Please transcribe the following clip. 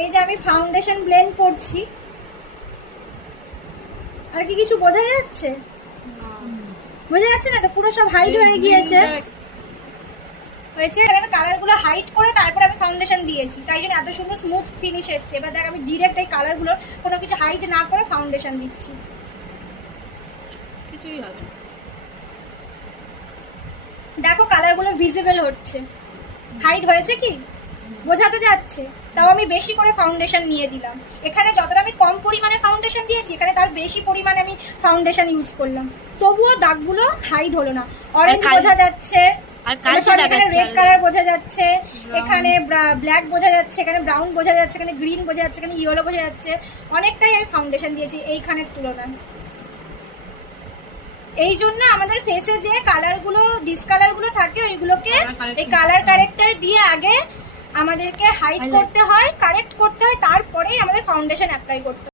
এই যে আমি ফাউন্ডেশন ব্লেন্ড করছি। আর কি কিছু বোঝা যাচ্ছে? বোঝা যাচ্ছে না তো, পুরো সব হাইড হয়ে গিয়েছে। হয়েছে এখানে আমি কালারগুলো হাইড করে তারপর আমি ফাউন্ডেশন দিয়েছি, তাই জন্য এত সুন্দর স্মুথ ফিনিশ এসছে। এবার দেখ আমি ডিরেক্ট এই কালারগুলোর কোনো কিছু হাইড না করে ফাউন্ডেশন দিচ্ছি, কিছুই হবে না। দেখো কালারগুলো ভিজিবল হচ্ছে, হাইড হয়েছে কি বোঝা তো যাচ্ছে। তাও আমি বেশি করে ফাউন্ডেশন নিয়ে দিলাম। এখানে যতটা আমি কম পরিমাণে ফাউন্ডেশন দিয়েছি, এখানে তার বেশি পরিমাণে আমি ফাউন্ডেশন ইউজ করলাম, তবুও দাগগুলো হাইড হলো না। অরেঞ্জ বোঝা যাচ্ছে, আর কালচে এখানে রেড কালার বোঝা যাচ্ছে, এখানে ব্ল্যাক বোঝা যাচ্ছে, এখানে ব্রাউন বোঝা যাচ্ছে, এখানে গ্রিন বোঝা যাচ্ছে, এখানে ইয়েলো বোঝা যাচ্ছে। অনেকটাই আমি ফাউন্ডেশন দিয়েছি এইখানের তুলনায়। এই জন্য আমাদের ফেসে যে কালারগুলো ডিসকালারগুলো থাকে ওইগুলোকে এই কালার কারেক্টর দিয়ে আগে আমাদেরকে হাইড করতে হয়, কারেক্ট করতে হয়, তারপরেই আমাদের ফাউন্ডেশন অ্যাপ্লাই করতে হয়।